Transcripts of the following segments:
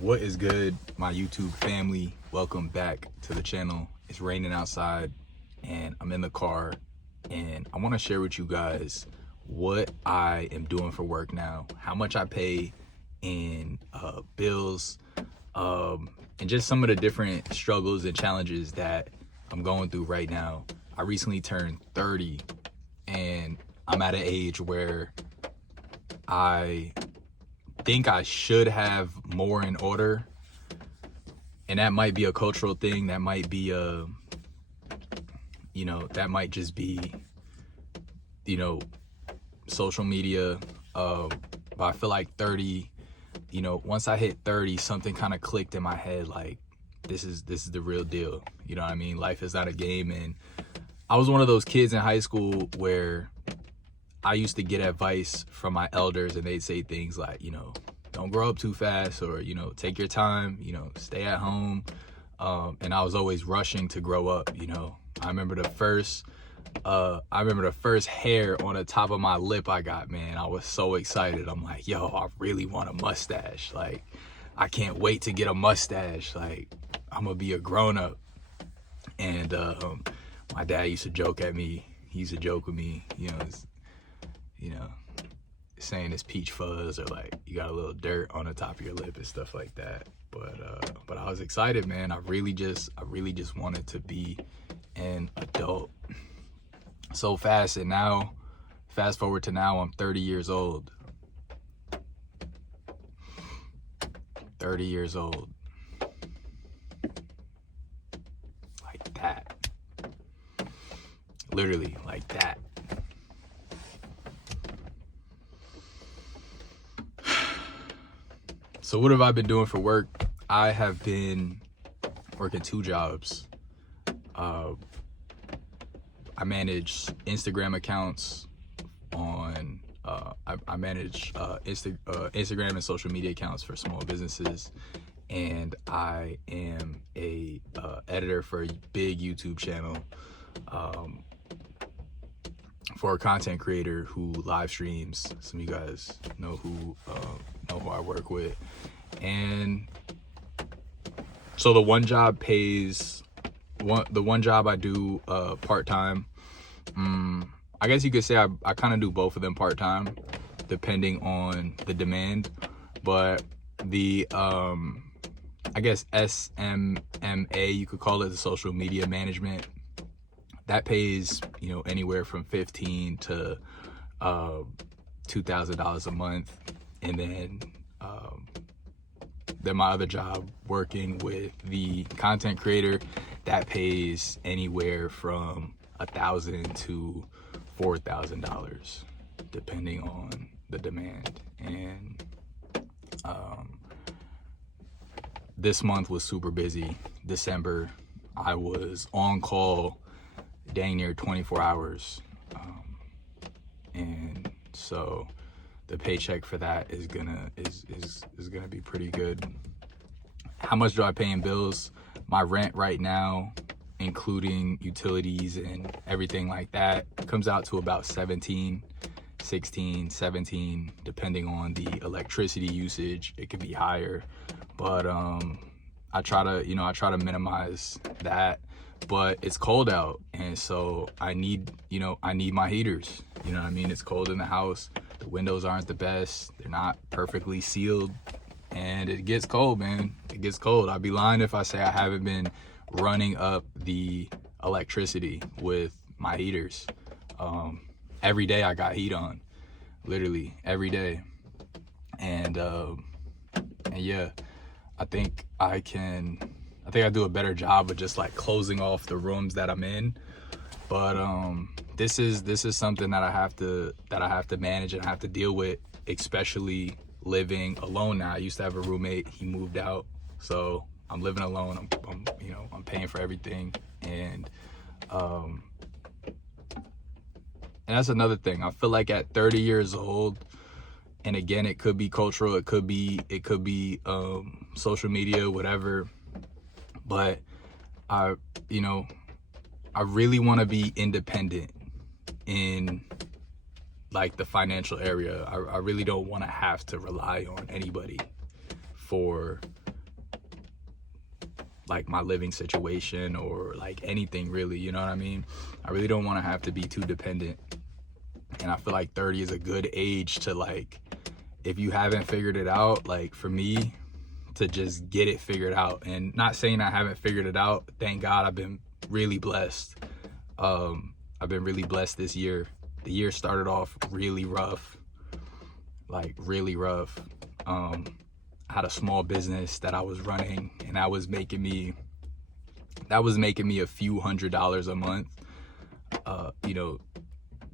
What is good, my YouTube family? Welcome back to the channel. It's raining outside and I'm in the car, and I want to share with you guys what I am doing for work now, how much I pay in bills, and just some of the different struggles and challenges that I'm going through right now. I recently turned 30 and I'm at an age where I think I should have more in order, and that might be a cultural thing, that might be that might just be social media, but I feel like 30, once I hit 30, something kind of clicked in my head, like this is the real deal. You know what I mean? Life is not a game. And I was one of those kids in high school where I used to get advice from my elders, and they'd say things like, don't grow up too fast, or, take your time, stay at home. And I was always rushing to grow up. I remember the first hair on the top of my lip I got, man. I was so excited. I'm like, yo, I really want a mustache. Like, I can't wait to get a mustache. Like, I'm gonna be a grown up. And my dad used to joke at me. He used to joke with me, saying it's peach fuzz, or like you got a little dirt on the top of your lip and stuff like that. But I was excited, man. I really just wanted to be an adult so fast. And now, fast forward to now, I'm 30 years old. 30 years old. Like that. Literally like that. So what have I been doing for work? I have been working 2 jobs. I manage Instagram accounts on, I manage Instagram and social media accounts for small businesses. And I am a editor for a big YouTube channel, for a content creator who live streams. Some of you guys know who I work with. And so the one job pays, the one job I do part-time. I guess you could say I kind of do both of them part-time, depending on the demand. But the I guess SMMA, you could call it, the social media management, that pays anywhere from $15 to $2,000 a month. And then my other job, working with the content creator, that pays anywhere from $1,000 to $4,000, depending on the demand. And this month was super busy. December, I was on call dang near 24 hours. And so the paycheck for that is gonna be pretty good. How much do I pay in bills? My rent right now, including utilities and everything like that, comes out to about 16, 17, depending on the electricity usage. It could be higher, but I try to minimize that. But it's cold out, and so I need my heaters. You know what I mean? It's cold in the house. The windows aren't the best. They're not perfectly sealed, and it gets cold, man. It gets cold. I'd be lying if I say I haven't been running up the electricity with my heaters. Every day I got heat on, literally every day. And yeah, I think I do a better job of just like closing off the rooms that I'm in. But this is something that I have to manage and I have to deal with, especially living alone now. I used to have a roommate. He moved out, so I'm living alone. I'm paying for everything, and that's another thing. I feel like at 30 years old, and again, it could be cultural, it could be social media, whatever, but I really want to be independent in like the financial area. I really don't want to have to rely on anybody for like my living situation or like anything really, you know what I mean? I really don't want to have to be too dependent. And I feel like 30 is a good age to, like, if you haven't figured it out, like for me, to just get it figured out. And not saying I haven't figured it out. Thank God I've been really blessed. I've been really blessed this year. The year started off really rough, like really rough. I had a small business that I was running, and that was making me a few $100s a month. You know,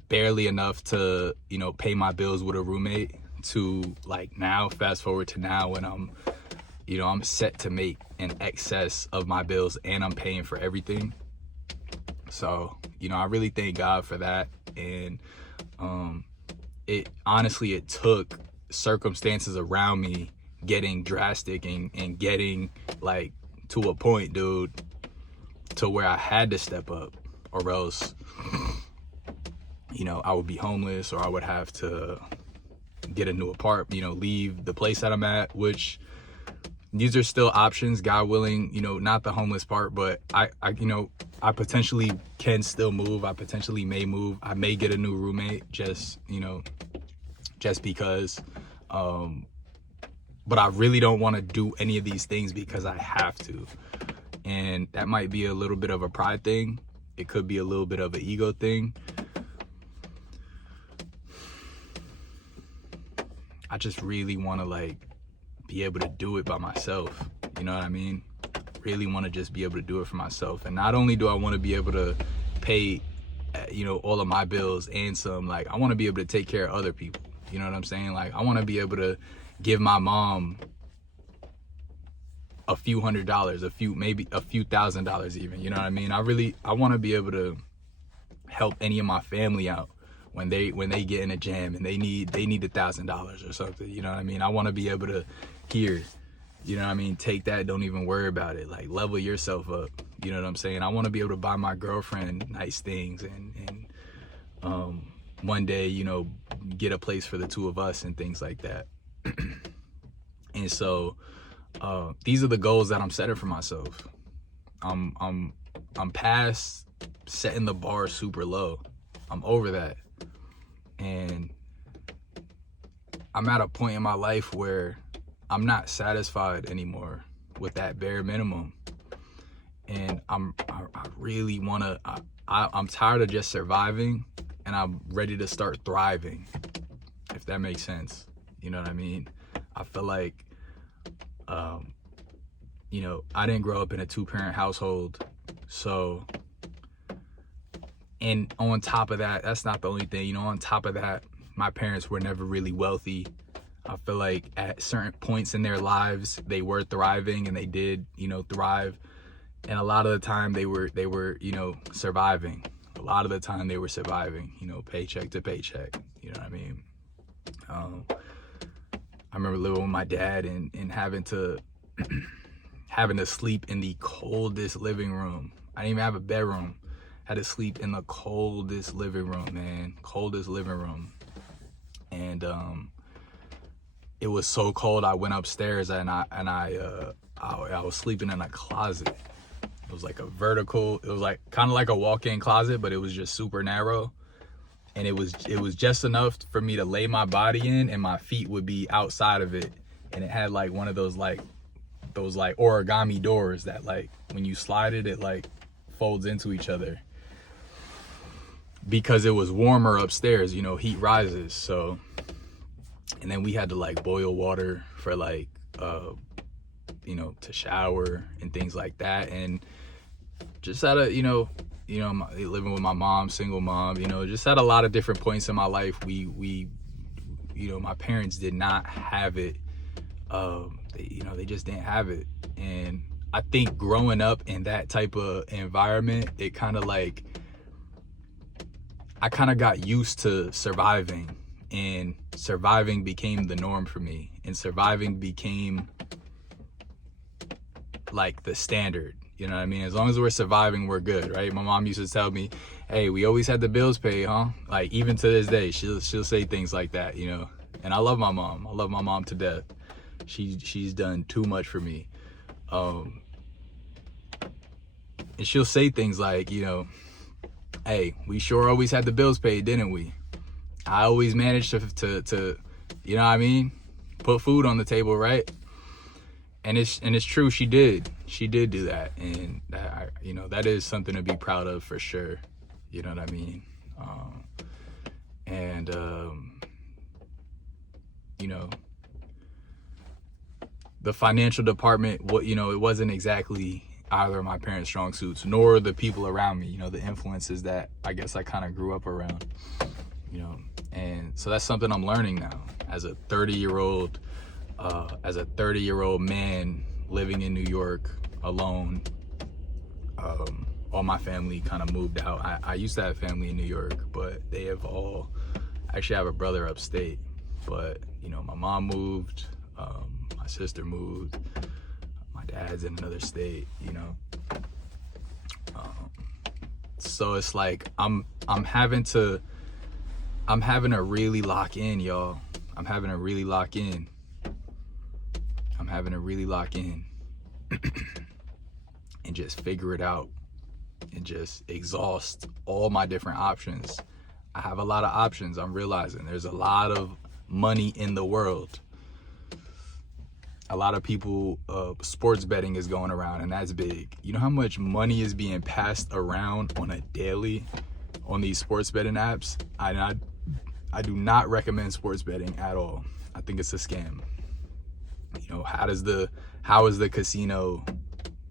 barely enough to, you know, pay my bills with a roommate, to like now, fast forward to now when I'm set to make an excess of my bills and I'm paying for everything. So, you know, I really thank God for that. And it honestly, it took circumstances around me getting drastic and getting like to a point, dude, to where I had to step up, or else, you know, I would be homeless, or I would have to get a new apartment, you know, leave the place that I'm at, which these are still options, God willing, you know, not the homeless part, but I you know, I potentially can still move. I potentially may move. I may get a new roommate just, you know, just because. But I really don't want to do any of these things because I have to. And that might be a little bit of a pride thing. It could be a little bit of an ego thing. I just really want to like be able to do it by myself. You know what I mean? Really want to just be able to do it for myself. And not only do I want to be able to pay, you know, all of my bills and some, like I want to be able to take care of other people. You know what I'm saying? Like I want to be able to give my mom a few $100s, maybe a few $1,000s even. You know what I mean? I want to be able to help any of my family out when they get in a jam and they need $1,000 or something. You know what I mean? I want to be able to hear, you know what I mean, take that, don't even worry about it, like level yourself up. You know what I'm saying? I want to be able to buy my girlfriend nice things and one day, you know, get a place for the two of us and things like that. And so these are the goals that I'm setting for myself. I'm past setting the bar super low. I'm over that. And I'm at a point in my life where I'm not satisfied anymore with that bare minimum. And I really want to, I'm tired of just surviving, and I'm ready to start thriving, if that makes sense. You know what I mean? I feel like, you know, I didn't grow up in a 2-parent household. So, and on top of that, that's not the only thing, you know, on top of that, my parents were never really wealthy. I feel like at certain points in their lives, they were thriving, and they did, you know, thrive. And a lot of the time they were, you know, surviving. A lot of the time they were surviving, you know, paycheck to paycheck. You know what I mean? I remember living with my dad and having to sleep in the coldest living room. I didn't even have a bedroom. Had to sleep in the coldest living room, man. Coldest living room. And it was so cold, I went upstairs and I was sleeping in a closet. It was like a vertical, it was like kind of like a walk-in closet, but it was just super narrow. And it was just enough for me to lay my body in, and my feet would be outside of it. And it had like one of those origami doors that, like, when you slide it, it like folds into each other. Because it was warmer upstairs, you know, heat rises. So, and then we had to like boil water for like, you know, to shower and things like that. And just at a, you know, living with my mom, single mom, you know, just at a lot of different points in my life, we you know, my parents did not have it. They just didn't have it. And I think growing up in that type of environment, it kind of like, I kind of got used to surviving, and surviving became the norm for me, and surviving became like the standard. You know what I mean? As long as we're surviving, we're good, right? My mom used to tell me, hey, we always had the bills paid, huh? Like, even to this day, she'll say things like that, you know? And I love my mom. I love my mom to death. She's done too much for me. and she'll say things like, you know, hey, we sure always had the bills paid, didn't we? I always managed to you know what I mean, put food on the table, right? And it's true, she did do that, and that, you know, that is something to be proud of for sure. You know what I mean? And you know, the financial department, what, you know, it wasn't exactly either of my parents' strong suits, nor the people around me, you know, the influences that I guess I kind of grew up around, you know. And so that's something I'm learning now as a 30-year-old man living in New York alone. All my family kind of moved out. I used to have family in New York, but they have all, actually I have a brother upstate, but you know, my mom moved, my sister moved, my dad's in another state, you know. So it's like I'm having to really lock in, y'all. I'm having to really lock in and just figure it out and just exhaust all my different options. I have a lot of options. I'm realizing there's a lot of money in the world. A lot of people, sports betting is going around, and that's big. You know how much money is being passed around on a daily on these sports betting apps? I do not recommend sports betting at all. I think it's a scam. You know, how is the casino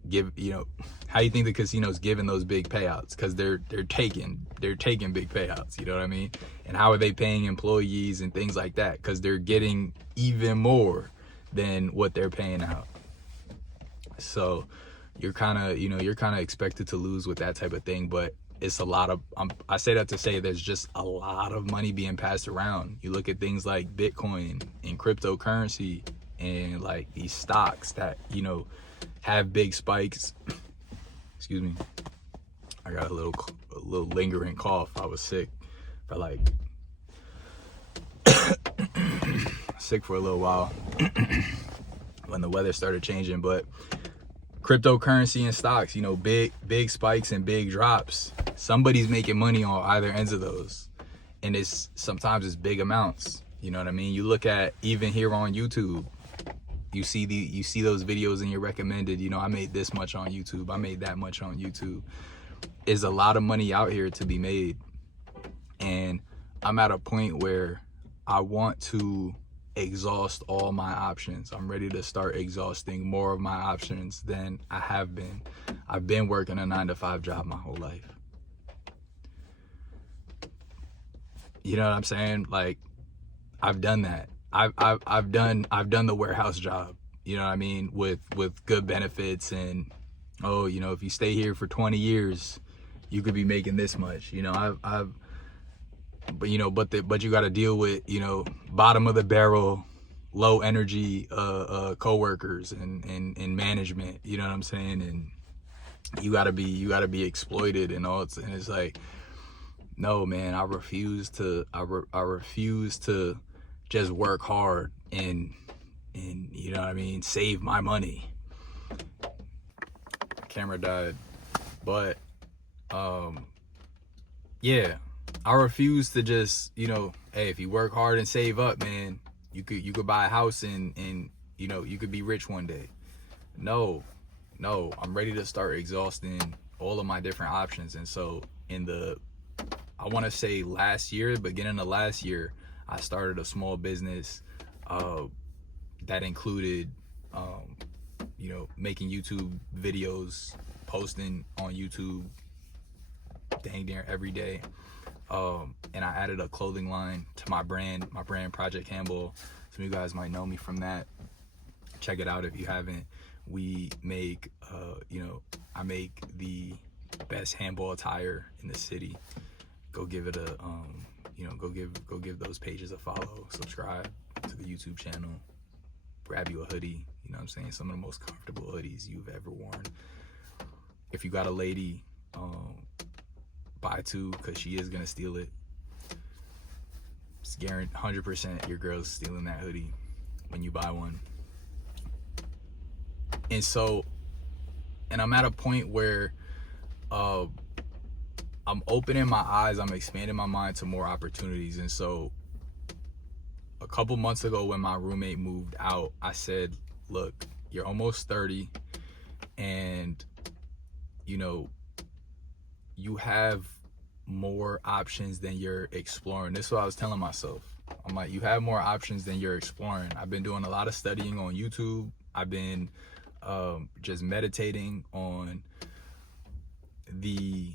give, you know, how do you think the casino's giving those big payouts? Because they're taking big payouts, you know what I mean? And how are they paying employees and things like that? Because they're getting even more than what they're paying out. So you're kind of expected to lose with that type of thing, but it's a lot of, I say that to say there's just a lot of money being passed around. You look at things like Bitcoin and cryptocurrency and like these stocks that, you know, have big spikes. Excuse me. I got a little lingering cough. I was sick for like sick for a little while when the weather started changing. But cryptocurrency and stocks, you know, big spikes and big drops. Somebody's making money on either ends of those, and sometimes it's big amounts. You know what I mean? You look at even here on YouTube, you see those videos and you're recommended, you know, I made this much on YouTube, I made that much on YouTube. Is a lot of money out here to be made, and I'm at a point where I want to exhaust all my options. I'm ready to start exhausting more of my options than I have been. I've been working a 9-to-5 job my whole life. You know what I'm saying? Like, I've done that. I've done the warehouse job, you know what I mean, with good benefits, and oh, you know, if you stay here for 20 years, you could be making this much. You know, but you know, but you got to deal with, you know, bottom of the barrel, low energy coworkers and management. You know what I'm saying? And you gotta be exploited and all. And it's like, no, man, I refuse to just work hard and you know what I mean, save my money. Camera died, but yeah. I refuse to just, you know, hey, if you work hard and save up, man, you could buy a house and you know, you could be rich one day. No, I'm ready to start exhausting all of my different options. And so I want to say beginning of last year, I started a small business that included, you know, making YouTube videos, posting on YouTube dang near every day. And I added a clothing line to my brand Project Campbell. Some of you guys might know me from that. Check it out if you haven't. We make, you know, I make the best handball attire in the city. Go give it a, you know, go give those pages a follow. Subscribe to the YouTube channel. Grab you a hoodie. You know what I'm saying? Some of the most comfortable hoodies you've ever worn. If you got a lady, buy two, because she is gonna steal it. It's guaranteed 100% your girl's stealing that hoodie when you buy one. And I'm at a point where I'm opening my eyes, I'm expanding my mind to more opportunities. And so a couple months ago when my roommate moved out, I said, look, you're almost 30 and you know, you have more options than you're exploring. This is what I was telling myself. I'm like, you have more options than you're exploring. I've been doing a lot of studying on YouTube. I've been just meditating on the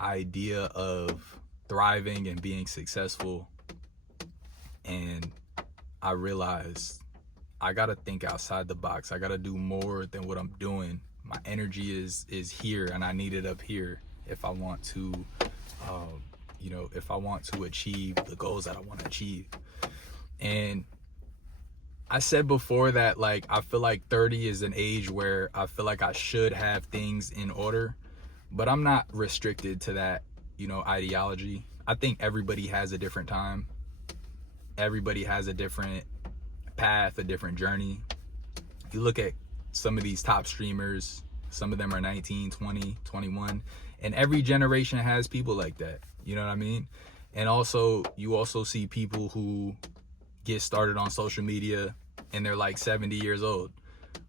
idea of thriving and being successful. And I realized I gotta think outside the box. I gotta do more than what I'm doing. My energy is here, and I need it up here if I want to, if I want to achieve the goals that I want to achieve. And I said before that, like, I feel like 30 is an age where I feel like I should have things in order, but I'm not restricted to that, ideology. I think everybody has a different time. Everybody has a different path, a different journey. If you look at some of these top streamers, some of them are 19, 20, 21, and every generation has people like that. You know what I mean? And also, you also see people who get started on social media and they're like 70 years old,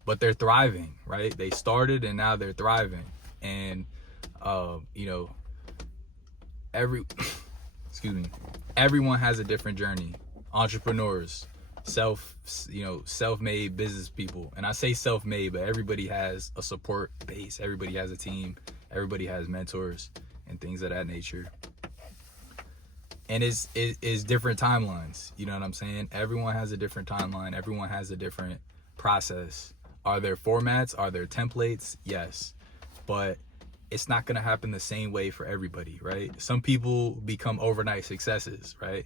but they're thriving, right? They started and now they're thriving. And, everyone has a different journey. Entrepreneurs, self-made business people. And I say self-made, but everybody has a support base. Everybody has a team. Everybody has mentors and things of that nature. And it's different timelines. You know what I'm saying? Everyone has a different timeline. Everyone has a different process. Are there formats? Are there templates? Yes. But it's not going to happen the same way for everybody, right? Some people become overnight successes, right?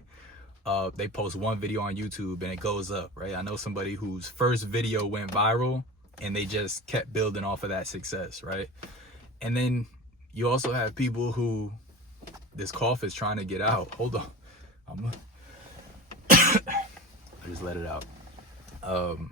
They post one video on YouTube and it goes up, right? I know somebody whose first video went viral and they just kept building off of that success, right? And then you also have people who, this cough is trying to get out. Hold on. I just let it out. And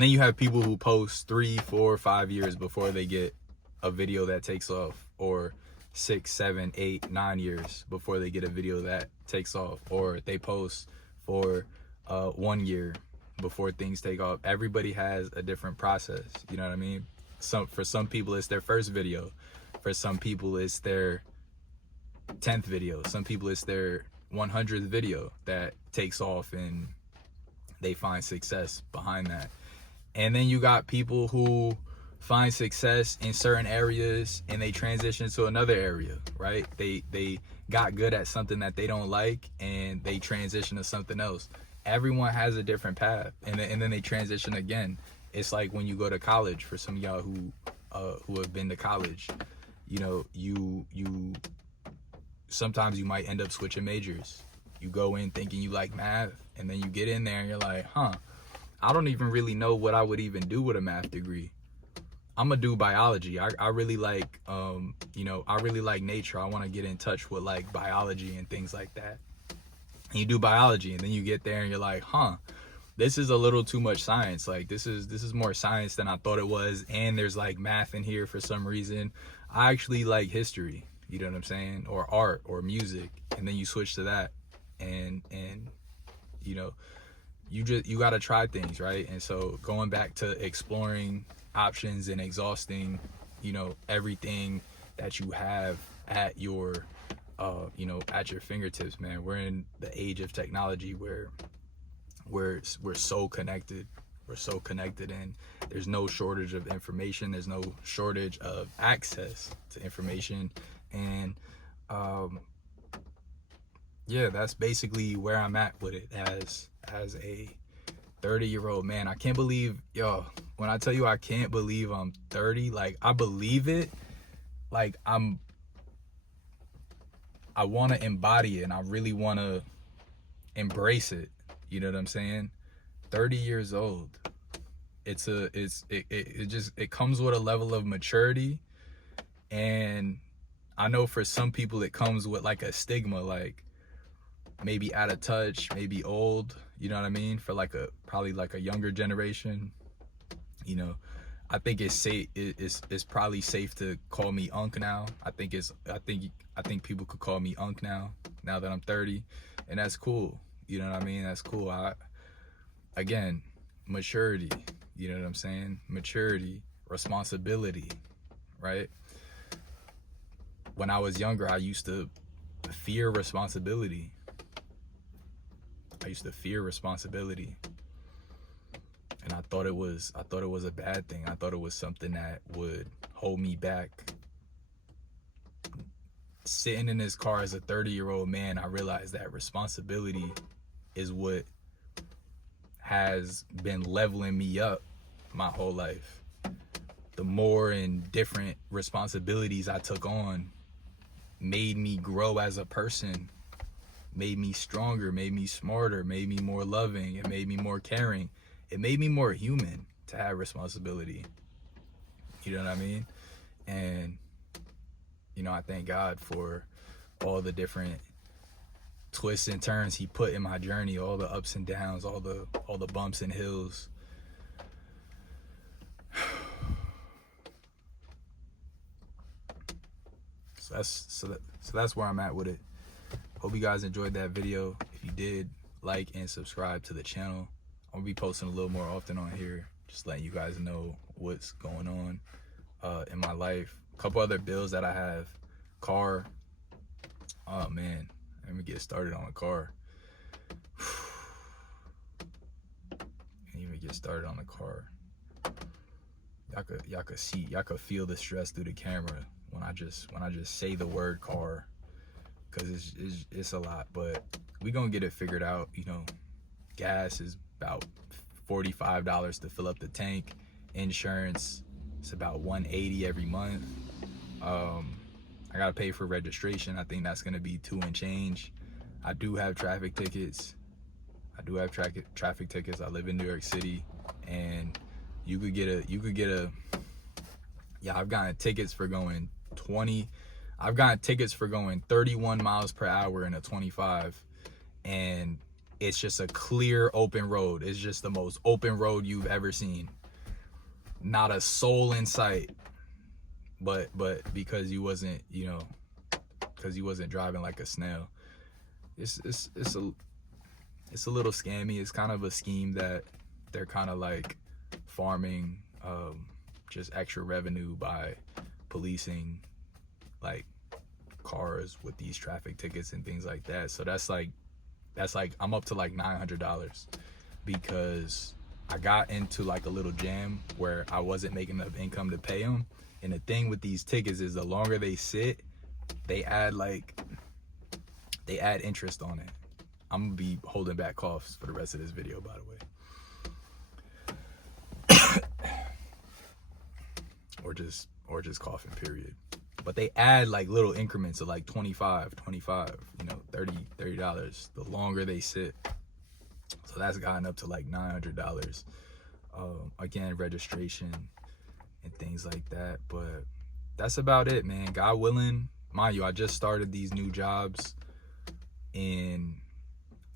then you have people who post 3, 4, 5 years before they get a video that takes off, or 6, 7, 8, 9 years before they get a video that takes off, or they post for 1 year before things take off. Everybody has a different process. You know what I mean? For some people, it's their first video. For some people, it's their 10th video. Some people, it's their 100th video that takes off and they find success behind that. And then you got people who find success in certain areas and they transition to another area, right? They got good at something that they don't like and they transition to something else. Everyone has a different path, and then they transition again. It's like when you go to college. For some of y'all who have been to college, you sometimes you might end up switching majors. You go in thinking you like math, and then you get in there and you're like, I don't even really know what I would even do with a math degree. I'm gonna do biology. I really like, I really like nature. I want to get in touch with like biology and things like that. And you do biology, and then you get there and you're like, this is a little too much science. Like this is more science than I thought it was. And there's like math in here for some reason. I actually like history, you know what I'm saying? Or art or music. And then you switch to that, and you got to try things, right? And so going back to exploring options and exhausting, everything that you have at your, at your fingertips, man. We're in the age of technology where we're so connected. We're so connected, and there's no shortage of information. There's no shortage of access to information. And, that's basically where I'm at with it as a 30-year-old man. I can't believe, when I tell you I can't believe I'm 30, like I believe it, like I want to embody it and I really want to embrace it. You know what I'm saying? 30 years old. It comes with a level of maturity, and I know for some people it comes with like a stigma, like maybe out of touch, maybe old, you know what I mean? For probably like a younger generation, I think it's safe. It's probably safe to call me Unc now. I think people could call me Unc now that I'm 30, and that's cool. You know what I mean? That's cool. Again, maturity. You know what I'm saying? Maturity, responsibility, right? When I was younger, I used to fear responsibility. And I thought it was a bad thing. I thought it was something that would hold me back. Sitting in this car as a 30-year-old man, I realized that responsibility is what has been leveling me up my whole life. The more and different responsibilities I took on made me grow as a person, made me stronger, made me smarter, made me more loving, it made me more caring. It made me more human to have responsibility. You know what I mean? And, you know, I thank God for all the different twists and turns he put in my journey, all the ups and downs, all the bumps and hills. So that's where I'm at with it. Hope you guys enjoyed that video. If you did, like and subscribe to the channel. I'm gonna be posting a little more often on here, just letting you guys know what's going on in my life. A couple other bills that I have. Car. Oh man, let me get started on a car. Can't even get started on the car. Y'all could feel the stress through the camera when I just say the word car, because it's a lot. But we gonna get it figured out. You know, gas is about $45 to fill up the tank. Insurance, it's about $180 every month. I gotta pay for registration. I think that's gonna be $2 and change. I do have traffic tickets. Traffic tickets. I live in New York City, and you could get a yeah, I've gotten tickets for going 31 miles per hour in a 25, and it's just a clear open road. It's just the most open road you've ever seen. Not a soul in sight. But because you wasn't, you know, because you wasn't driving like a snail. It's a little scammy. It's kind of a scheme that they're kind of like farming just extra revenue by policing like cars with these traffic tickets and things like that. So that's like I'm up to like $900 because I got into like a little jam where I wasn't making enough income to pay them. And the thing with these tickets is the longer they sit, they add interest on it. I'm gonna be holding back coughs for the rest of this video, by the way. or just coughing, period. But they add like little increments of like 25, you know, $30 the longer they sit. So that's gotten up to like $900. Again, registration and things like that. But that's about it, man. God willing, mind you, I just started these new jobs in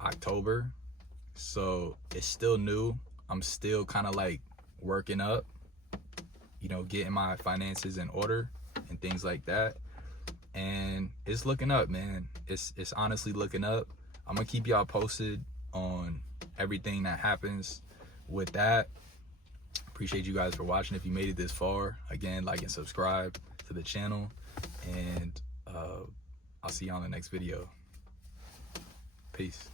October, so it's still new. I'm still kind of like working up, you know, getting my finances in order and things like that. And it's looking up, man. It's honestly looking up. I'm gonna keep y'all posted on everything that happens with that. Appreciate you guys for watching. If you made it this far, again, like and subscribe to the channel, and I'll see you on the next video. Peace.